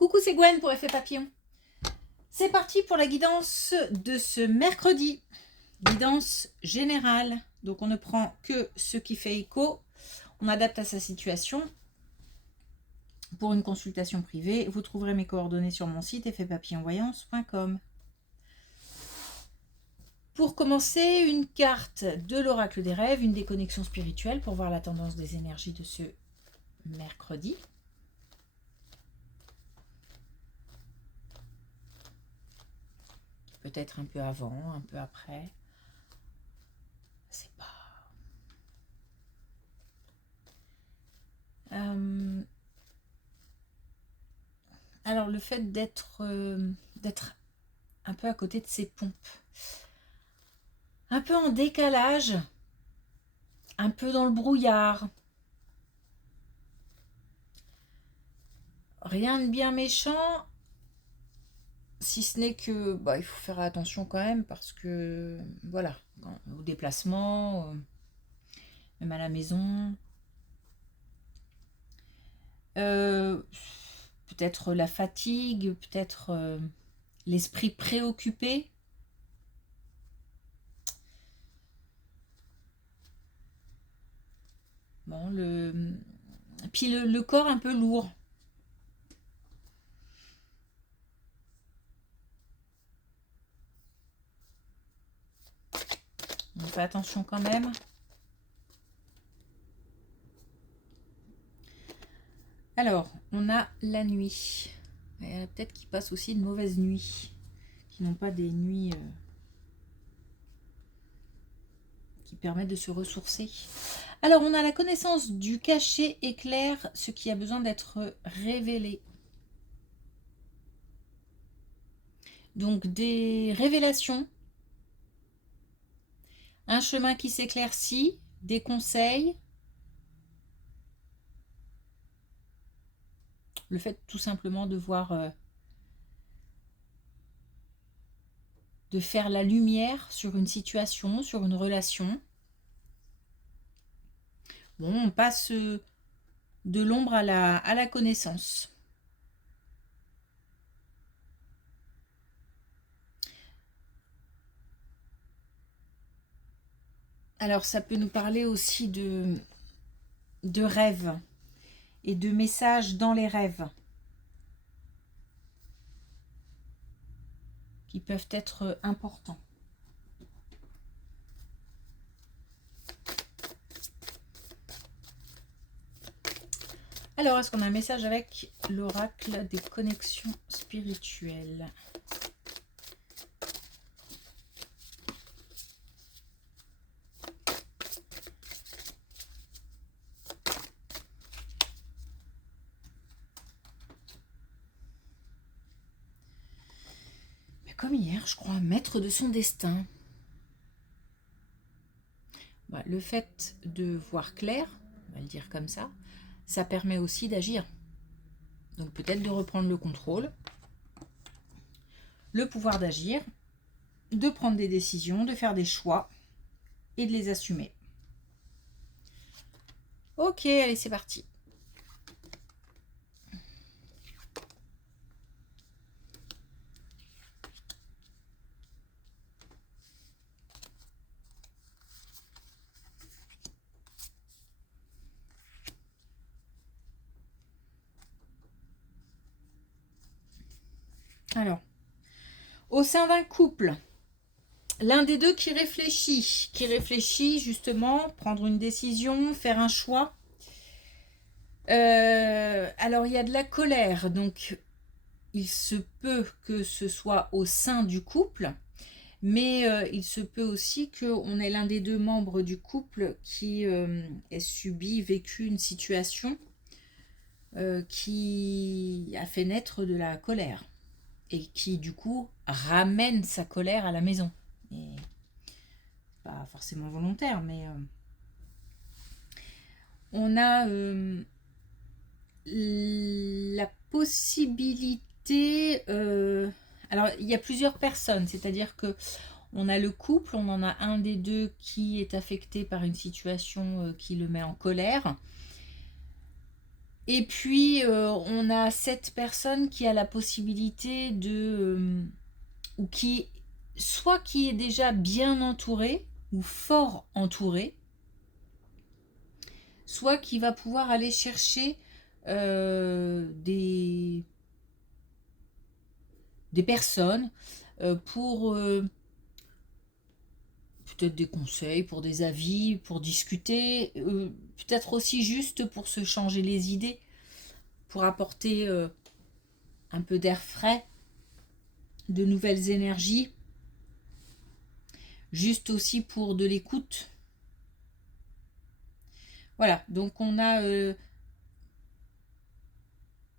Coucou, c'est Gwen pour Effet Papillon. C'est parti pour la guidance de ce mercredi. Guidance générale. Donc on ne prend que ce qui fait écho. On adapte à sa situation. Pour une consultation privée, vous trouverez mes coordonnées sur mon site effetpapillonvoyance.com. Pour commencer, une carte de l'oracle des rêves, une déconnexion spirituelle pour voir la tendance des énergies de ce mercredi. Peut-être un peu avant, un peu après. C'est pas... Alors le fait d'être un peu à côté de ses pompes, un peu en décalage, un peu dans le brouillard, rien de bien méchant, si ce n'est que il faut faire attention quand même parce que voilà, au déplacement, même à la maison, peut-être la fatigue, peut-être l'esprit préoccupé. Bon, puis le corps un peu lourd. On fait attention quand même. Alors, on a la nuit. Peut-être qu'ils passent aussi de mauvaises nuits, qui n'ont pas des nuits qui permettent de se ressourcer. Alors, on a la connaissance du cachet éclair, ce qui a besoin d'être révélé. Donc, des révélations, un chemin qui s'éclaircit, des conseils, le fait tout simplement de voir, de faire la lumière sur une situation, sur une relation. Bon, on passe de l'ombre à la connaissance. Alors, ça peut nous parler aussi de rêves et de messages dans les rêves qui peuvent être importants. Alors, est-ce qu'on a un message avec l'oracle des connexions spirituelles ? Mais comme hier, je crois, maître de son destin. Voilà, le fait de voir clair, on va le dire comme ça permet aussi d'agir. Donc peut-être de reprendre le contrôle, le pouvoir d'agir, de prendre des décisions, de faire des choix et de les assumer. Ok, allez, c'est parti. Alors, au sein d'un couple, l'un des deux qui réfléchit justement, prendre une décision, faire un choix. Alors, il y a de la colère, donc il se peut que ce soit au sein du couple, mais il se peut aussi qu'on ait l'un des deux membres du couple qui ait vécu une situation qui a fait naître de la colère et qui du coup ramène sa colère à la maison. Et pas forcément volontaire, mais on a la possibilité. Alors, il y a plusieurs personnes, c'est-à-dire que on a le couple, on en a un des deux qui est affecté par une situation qui le met en colère. Et puis, on a cette personne qui a la possibilité de... ou qui... soit qui est déjà bien entourée, ou fort entourée, soit qui va pouvoir aller chercher des personnes pour peut-être des conseils, pour des avis, pour discuter, peut-être aussi juste pour se changer les idées, pour apporter un peu d'air frais, de nouvelles énergies, juste aussi pour de l'écoute. Voilà, donc on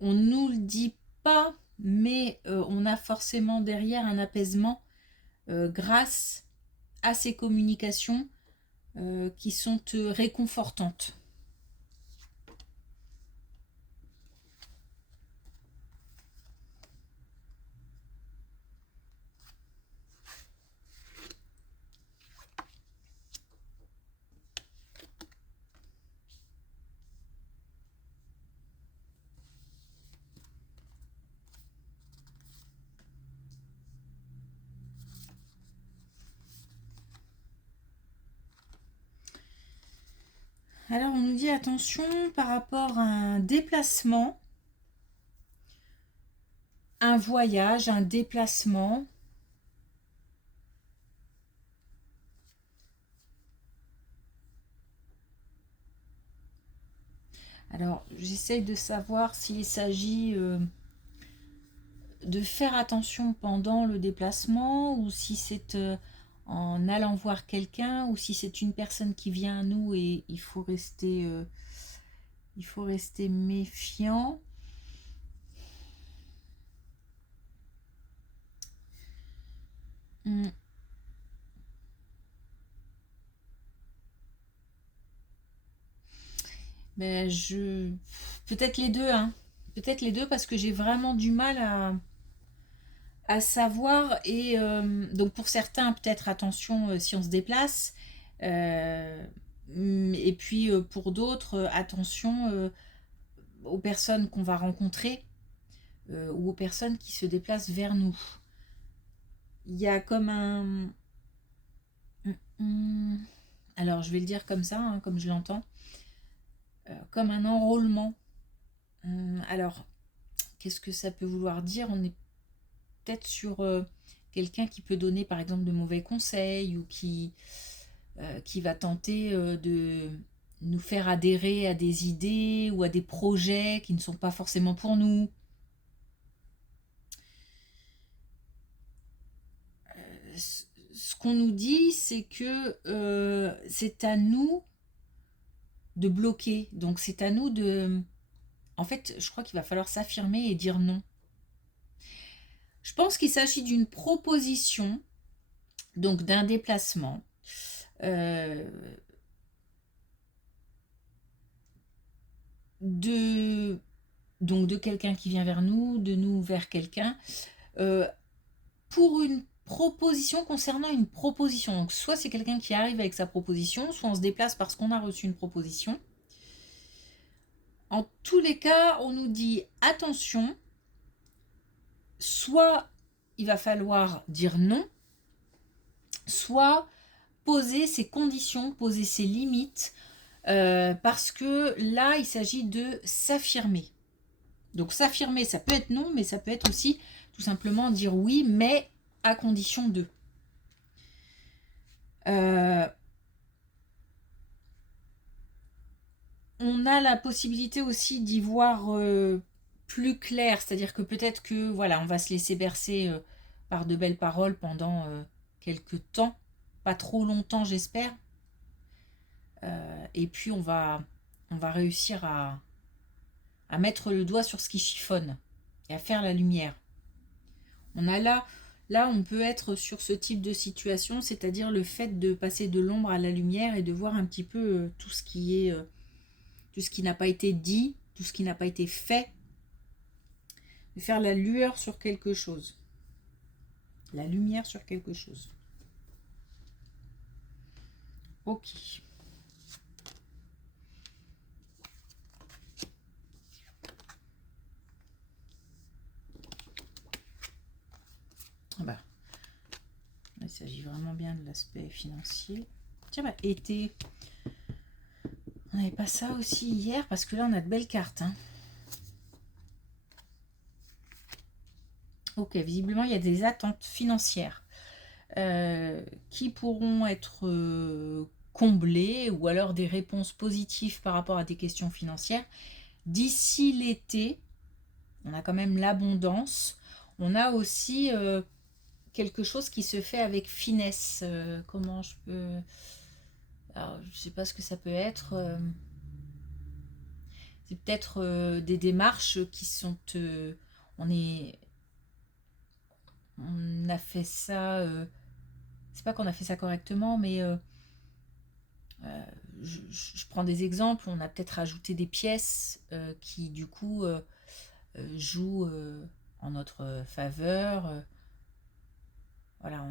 nous le dit pas, mais on a forcément derrière un apaisement grâce à ces communications qui sont réconfortantes. Alors on nous dit attention par rapport à un déplacement, un voyage, un déplacement. Alors j'essaye de savoir s'il s'agit de faire attention pendant le déplacement ou si c'est en allant voir quelqu'un ou si c'est une personne qui vient à nous et il faut rester méfiant. Hmm. Ben, peut-être les deux, hein. Peut-être les deux parce que j'ai vraiment du mal à savoir. Et donc pour certains, peut-être attention si on se déplace. Euh, et puis pour d'autres, attention aux personnes qu'on va rencontrer ou aux personnes qui se déplacent vers nous. Il y a comme un... Alors je vais le dire comme ça, hein, comme je l'entends. Comme un enrôlement. Alors, qu'est-ce que ça peut vouloir dire? On est peut-être sur quelqu'un qui peut donner par exemple de mauvais conseils ou qui va tenter de nous faire adhérer à des idées ou à des projets qui ne sont pas forcément pour nous. Ce qu'on nous dit, c'est que c'est à nous de bloquer. Donc c'est à nous de... En fait, je crois qu'il va falloir s'affirmer et dire non. Je pense qu'il s'agit d'une proposition, donc d'un déplacement, euh, de, donc de quelqu'un qui vient vers nous, de nous vers quelqu'un, euh, pour une proposition concernant une proposition. Donc soit c'est quelqu'un qui arrive avec sa proposition, soit on se déplace parce qu'on a reçu une proposition. En tous les cas, on nous dit attention, soit il va falloir dire non, soit poser ses conditions, poser ses limites, parce que là, il s'agit de s'affirmer. Donc s'affirmer, ça peut être non, mais ça peut être aussi tout simplement dire oui, mais à condition de. Euh, on a la possibilité aussi d'y voir plus clair, c'est-à-dire que peut-être que voilà, on va se laisser bercer par de belles paroles pendant quelques temps, pas trop longtemps j'espère, et puis on va réussir à mettre le doigt sur ce qui chiffonne et à faire la lumière. On a là on peut être sur ce type de situation, c'est-à-dire le fait de passer de l'ombre à la lumière et de voir un petit peu tout ce qui est tout ce qui n'a pas été dit, tout ce qui n'a pas été fait, de faire la lueur sur quelque chose. La lumière sur quelque chose. Ok. Ah bah, il s'agit vraiment bien de l'aspect financier. Tiens, bah, été. On n'avait pas ça aussi hier, parce que là, on a de belles cartes. Hein. Ok, visiblement, il y a des attentes financières qui pourront être comblées, ou alors des réponses positives par rapport à des questions financières. D'ici l'été, on a quand même l'abondance. On a aussi quelque chose qui se fait avec finesse. Comment je peux... Alors, je ne sais pas ce que ça peut être. C'est peut-être des démarches qui sont... on a fait ça... c'est pas qu'on a fait ça correctement, mais je prends des exemples. On a peut-être ajouté des pièces qui, du coup, jouent en notre faveur. Voilà,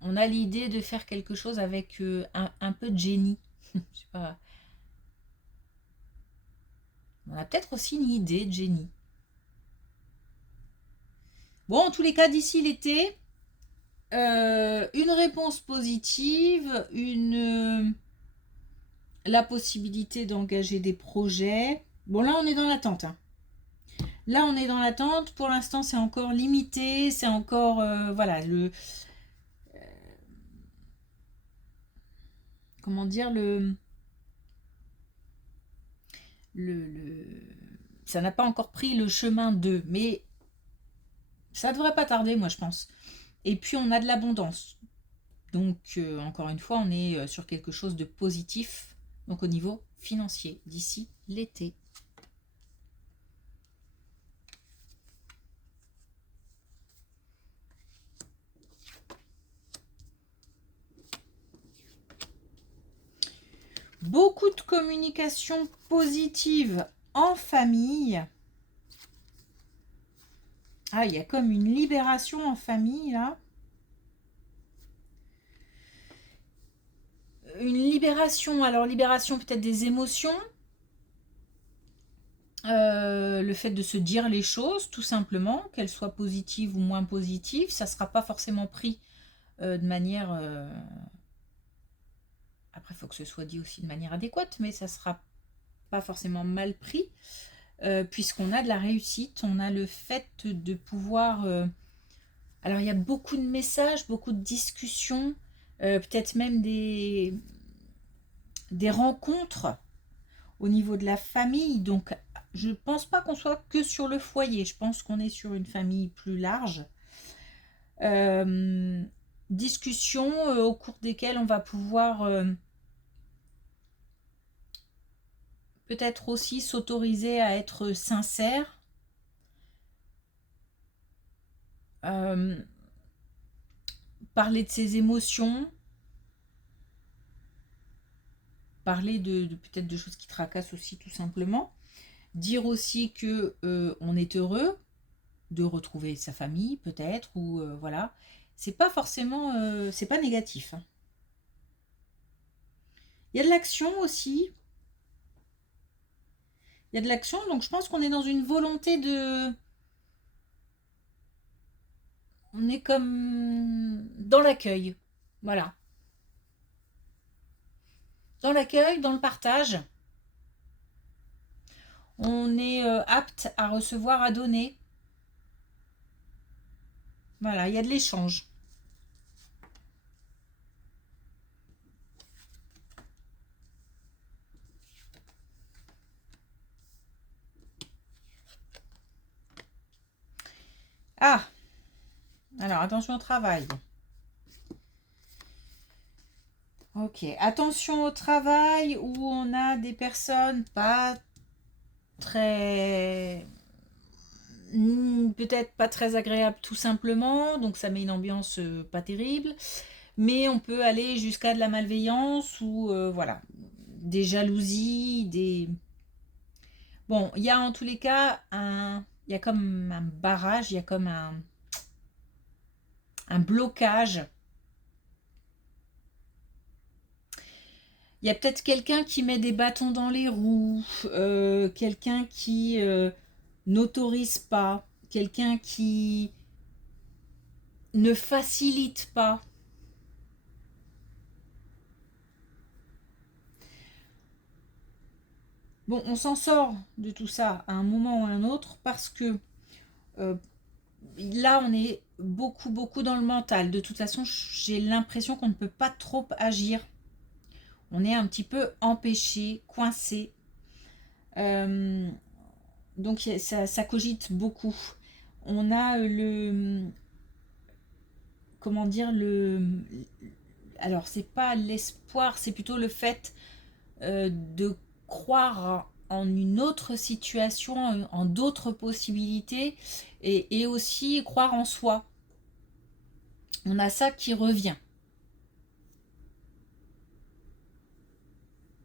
on a l'idée de faire quelque chose avec un peu de génie. Je sais pas. On a peut-être aussi une idée de génie. Bon, en tous les cas, d'ici l'été, une réponse positive, la possibilité d'engager des projets. Bon, là, on est dans l'attente. Hein. Là, on est dans l'attente. Pour l'instant, c'est encore limité. C'est encore... voilà, comment dire, ça n'a pas encore pris le chemin de, mais ça devrait pas tarder, moi je pense. Et puis on a de l'abondance, donc encore une fois, on est sur quelque chose de positif, donc au niveau financier, d'ici l'été. Beaucoup de communication positive en famille. Ah, il y a comme une libération en famille, là. Une libération, alors libération peut-être des émotions. Le fait de se dire les choses, tout simplement, qu'elles soient positives ou moins positives, ça ne sera pas forcément pris de manière... Après, il faut que ce soit dit aussi de manière adéquate, mais ça ne sera pas forcément mal pris, puisqu'on a de la réussite, on a le fait de pouvoir... Alors, il y a beaucoup de messages, beaucoup de discussions, peut-être même des rencontres au niveau de la famille. Donc, je ne pense pas qu'on soit que sur le foyer. Je pense qu'on est sur une famille plus large. Discussions au cours desquelles on va pouvoir peut-être aussi s'autoriser à être sincère. Parler de ses émotions. Parler de peut-être de choses qui tracassent aussi, tout simplement. Dire aussi que on est heureux de retrouver sa famille, peut-être, ou voilà. C'est pas forcément... c'est pas négatif. Hein. Il y a de l'action aussi. Il y a de l'action, donc je pense qu'on est dans une volonté de... On est comme dans l'accueil. Voilà. Dans l'accueil, dans le partage. On est apte à recevoir, à donner. Voilà, il y a de l'échange. Ah, alors attention au travail. Ok, attention au travail où on a des personnes pas très... peut-être pas très agréables tout simplement, donc ça met une ambiance pas terrible, mais on peut aller jusqu'à de la malveillance ou voilà, des jalousies, des... Bon, il y a en tous les cas il y a comme un barrage, il y a comme un blocage. Il y a peut-être quelqu'un qui met des bâtons dans les roues, quelqu'un qui n'autorise pas, quelqu'un qui ne facilite pas. Bon, on s'en sort de tout ça à un moment ou à un autre parce que là, on est beaucoup dans le mental. De toute façon, j'ai l'impression qu'on ne peut pas trop agir. On est un petit peu empêché, coincé. Donc, ça cogite beaucoup. On a comment dire, alors, c'est pas l'espoir, c'est plutôt le fait de croire en une autre situation, en d'autres possibilités, et aussi croire en soi. On a ça qui revient.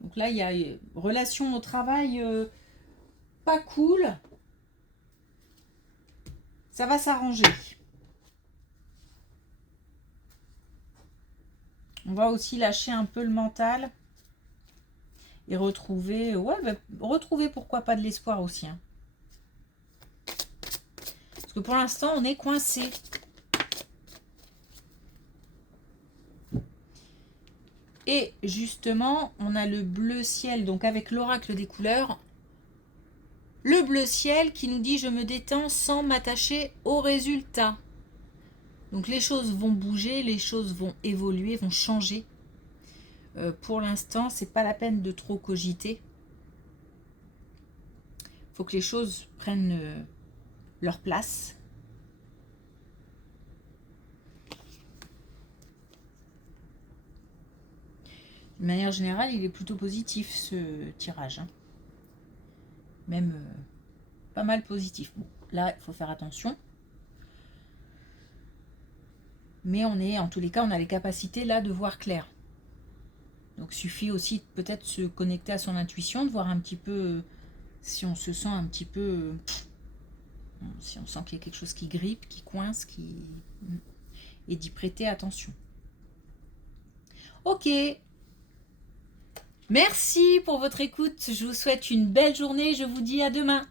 Donc là, il y a relation au travail pas cool. Ça va s'arranger. On va aussi lâcher un peu le mental et retrouver, retrouver pourquoi pas de l'espoir aussi. Hein. Parce que pour l'instant, on est coincé. Et justement, on a le bleu ciel, donc avec l'oracle des couleurs. Le bleu ciel qui nous dit « Je me détends sans m'attacher au résultat ». Donc les choses vont bouger, les choses vont évoluer, vont changer. Pour l'instant, c'est pas la peine de trop cogiter. Il faut que les choses prennent leur place. De manière générale, il est plutôt positif ce tirage. Hein. Même pas mal positif. Bon, là, il faut faire attention. Mais on est, en tous les cas, on a les capacités là de voir clair. Donc il suffit aussi peut-être de se connecter à son intuition, de voir un petit peu si on se sent un petit peu... si on sent qu'il y a quelque chose qui grippe, qui coince, et d'y prêter attention. Ok. Merci pour votre écoute. Je vous souhaite une belle journée. Je vous dis à demain.